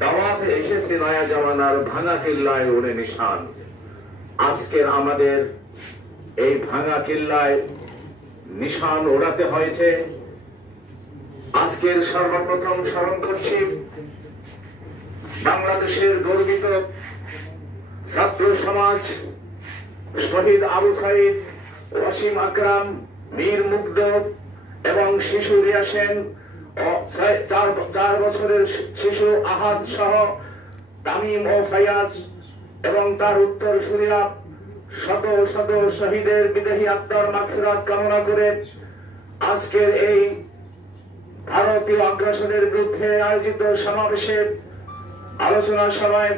দাওয়াতে এসেছে নয়া জামানার ভাঙা কিল্লায় ওড়ে নিশান। আজকের আমাদের এই ভাঙা কিল্লায় নিশান ওড়াতে হয়েছে। আজকের সর্বপ্রথম স্মরণ করছি বাংলাদেশের গর্বিত ছাত্র সমাজ, শহীদ আবু সাইদ, ওয়াসিম আকরাম, মীর মুগ্ধ এবং শিশু রিয়া সেন, 4 বছরের শিশু আহাদ সহ তামিম ও ফায়াজ এবং তার উত্তর সুরিয়া শত শত শহীদের বিদেহী আত্মার মাগফিরাত কামনা করে আজকের এই ভারতীয় আগ্রাসনের বিরুদ্ধে আয়োজিত সমাবেশে আলোচনা সভায়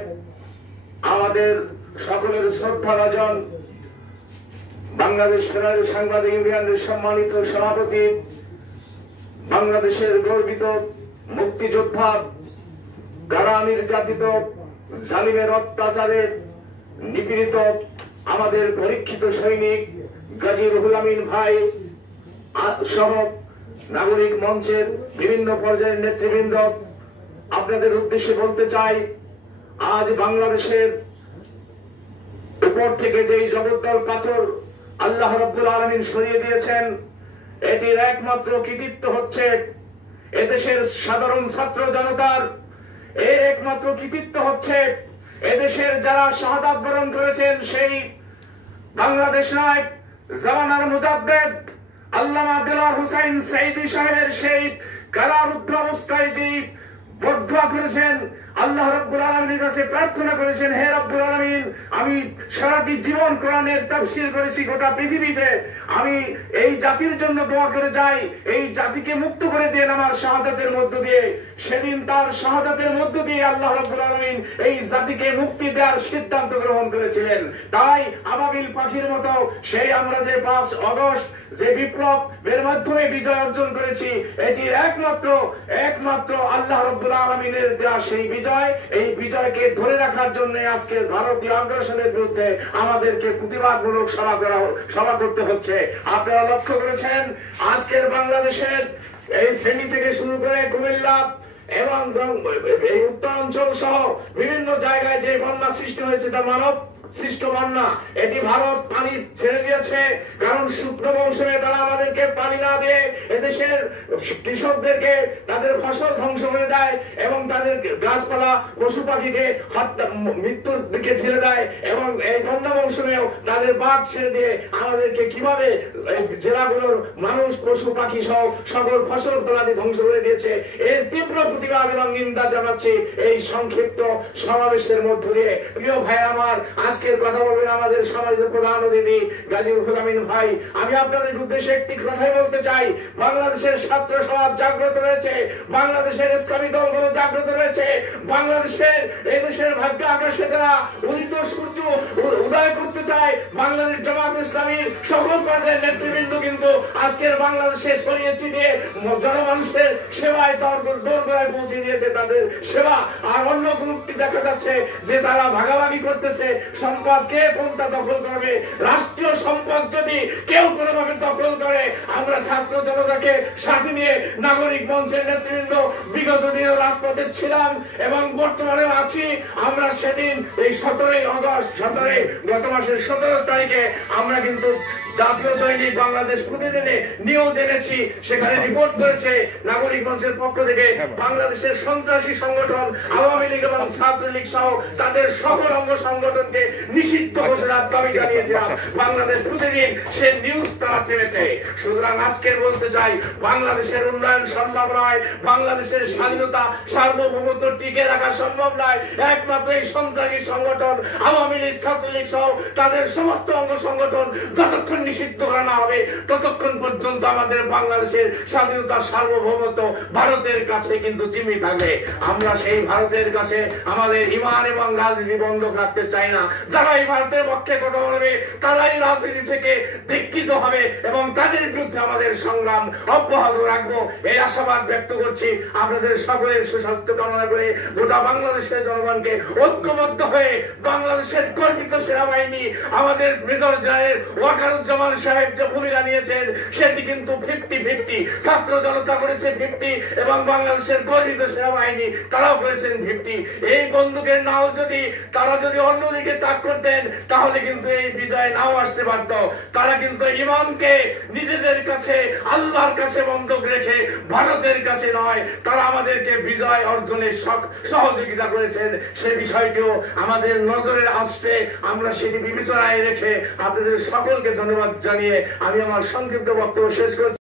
আমাদের সকলের শ্রদ্ধাভাজন বাংলাদেশ ফেডারেল সাংবাদিক ইউনিয়নের সম্মানিত সভাপতি, বাংলাদেশের গর্বিত মুক্তিযোদ্ধা, কারা নির্যাতিত জালিমের অত্যাচারে নিপীড়িত আমাদের পরীক্ষিত সৈনিক গাজী রুহুল আমিন ভাই সহ নাগরিক মঞ্চের বিভিন্ন পর্যায়ের নেতৃবৃন্দ, আপনাদের উদ্দেশ্যে বলতে চাই, আজ বাংলাদেশের উপর থেকে যেই জগদ্দল পাথর আল্লাহ রাব্বুল আলামিন সরিয়ে দিয়েছেন, এটির একমাত্র কৃতিত্ব হচ্ছে এদেশের সাধারণ ছাত্র জনতার। এর একমাত্র কৃতিত্ব হচ্ছে এদেশের যারা শাহাদাত বরণ করেছেন সেই বাংলাদেশ নয়, জামানার মুজাদ্দেদ আল্লামা দেলোয়ার হোসেন সাঈদী সাহেবের সেই কারারুদ্ধ অবস্থায় যে বদদুয়া করেছেন, আল্লাহ রাব্বুল আলামিনের কাছে প্রার্থনা করেছেন, হে রাব্বুল আলামিন, আমি সারাটি জীবন কোরআনের তাফসীর করেছি গোটা পৃথিবীতে, আমি এই জাতির জন্য দোয়া করে যাই, এই জাতিকে মুক্ত করে দেন আমার শাহাদাতের মধ্য দিয়ে। সেদিন তার শাহাদাতের মধ্য দিয়ে আল্লাহ রাব্বুল আলামিন এই জাতিকে মুক্তি দেওয়ার সিদ্ধান্ত গ্রহণ করেছিলেন। তাই আবাবিল পাখির মতো সেই আমরা যে 5 আগস্ট যে বিপ্লব এর মাধ্যমে বিজয় অর্জন করেছি, এটির একমাত্র আল্লাহ রাব্বুল আলামিনের দেওয়া সেই বিজয়। এই বিজয়কে ধরে রাখার জন্য আজকে ভারতীয় আগ্রাসনের বিরুদ্ধে আমাদেরকে প্রতিবাদমূলক সভা করতে হচ্ছে। আপনারা লক্ষ্য করেছেন আজকের বাংলাদেশের এই ফেনী থেকে শুরু করে কুমিল্লা এবং এই উত্তরাঞ্চল সহ বিভিন্ন জায়গায় যে বন্যা সৃষ্টি হয়েছে তা মানব সৃষ্ট বন্যা। এটি ভারত পানি ছেড়ে দিয়েছে, কারণ শুকনো মৌসুমে তারা আমাদেরকে পানি না দিয়ে এদেশের কৃষকদেরকে তাদের ফসল ধ্বংস করে দেয় এবং তাদের গাছপালা পশু পাখিকে মৃত্যুর দিকে ঠেলে দেয়, এবং এই বন্যা মৌসুমেও তাদের বাঁধ ছেড়ে দিয়ে আমাদেরকে কিভাবে জেলাগুলোর মানুষ পশু পাখি সহ সকল ফসল ফলাদি ধ্বংস করে দিয়েছে। এর তীব্র প্রতিবাদ এবং নিন্দা জানাচ্ছি এই সংক্ষিপ্ত সমাবেশের মধ্য দিয়ে। প্রিয় ভাই আমার, আজকের কথা বলবেন আমাদের সমাজের প্রধান অতিথি গাজী রুহুল আমিন ভাই। আমি আপনাদের উদ্দেশ্যে একটি কথাই বলতে চাই, বাংলাদেশের ছাত্র সমাজ জাগ্রত রয়েছে, বাংলাদেশের ইসলামী দলগুলো জাগ্রত রয়েছে, বাংলাদেশের এদেশের ভাগ্য আকাশে যারা উদিত সূর্য উদয় করতে চায়, বাংলাদেশ জামাত ইসলামীর সকল পর্যায়ের নেতৃবৃন্দ কিন্তু আজকের বাংলাদেশে ছড়িয়ে ছিটিয়ে জনমানুষের সেবায় দোরগোড়ায় পৌঁছে দিয়েছে তাদের সেবা। আর অন্য গ্রুপটি দেখা যাচ্ছে যে তারা ভাগাভাগি করতেছে সম্পদ, কে কোনটা দখল করবে। রাষ্ট্রীয় সম্পদ যদি কেউ কোনোভাবে দখল করে, আমরা ছাত্র জনতাকে সাথে নিয়ে নাগরিক মঞ্চের নেতৃবৃন্দ বিগত দিনে রাজপথে ছিলাম এবং বর্তমানেও আছি। আমরা সেদিন এই 17 আগস্ট গত মাসের 17 তারিখে আমরা কিন্তু জাতীয় দৈনিক বাংলাদেশ প্রতিদিনে নিউজ এনেছি, সেখানে রিপোর্ট করেছে নাগরিক মঞ্চের পক্ষ থেকে বাংলাদেশের সন্ত্রাসী সংগঠন আওয়ামী লীগ এবং ছাত্রলীগ সহ তাদের সকল অঙ্গ সংগঠনকে নিষিদ্ধ ঘোষণার দাবি জানিয়েছিলাম। বাংলাদেশ প্রতিদিন সে নিউজ তারা চেয়েছে। সুতরাং আজকে বলতে চাই, বাংলাদেশের উন্নয়ন সম্ভব নয়, বাংলাদেশের স্বাধীনতা সার্বভৌমত্ব টিকে রাখা সম্ভব নয়, একমাত্র এই সন্ত্রাসী সংগঠন আওয়ামী লীগ ছাত্রলীগ সহ তাদের সমস্ত অঙ্গ সংগঠন যতক্ষণ নিষিদ্ধ করা না হবে ততক্ষণ পর্যন্ত আমাদের বাংলাদেশের স্বাধীনতা সার্বভৌমত্ব ভারতের কাছে কিন্তু জিম্মি থাকবে। আমরা সেই ভারতের কাছে আমাদের ইমান এবং রাজনীতি বন্ধ রাখতে চাই না। যারা এই ভারতের পক্ষে কথা বলবে তারাই রাজনীতি থেকে দীক্ষিত হবে এবং তাদের বিরুদ্ধে আমাদের সংগ্রাম অব্যাহত রাখবো এই আশাবাদ ব্যক্ত করছি। আপনাদের সকলের সুস্বাস্থ্য কামনা করে গোটা বাংলাদেশের জনগণকে ঐক্যবদ্ধ হয়ে বাংলাদেশের গর্বিত সেনাবাহিনী আমাদের মেজর জেনারেল ওয়াকারুজ্জামান সাহেব যে ভূমিকা নিয়েছেন সেটি কিন্তু 50-50, ছাত্র জনতা করেছে 50 এবং বাংলাদেশের গর্বিত সেনাবাহিনী তারাও করেছেন 50। এই বন্দুকের নাও যদি তারা যদি অন্যদিকে তাক করতেন তাহলে কিন্তু এই বিজয় নাও আসতে পারত। তারা কিন্তু ইমামকে নিজেদের কাছে আল্লাহর কাছে বন্ধক রেখে ভারতের কাছে নয়, তারা আমাদেরকে বিজয় অর্জনে সহযোগিতা করেছেন। সেই বিষয়টিও আমাদের নজরে আসছে, আমরা সেটি বিবেচনায় রেখে আপনাদের সকলকে ধন্যবাদ জানিয়ে আমি আমার সংক্ষিপ্ত বক্তব্য শেষ করছি।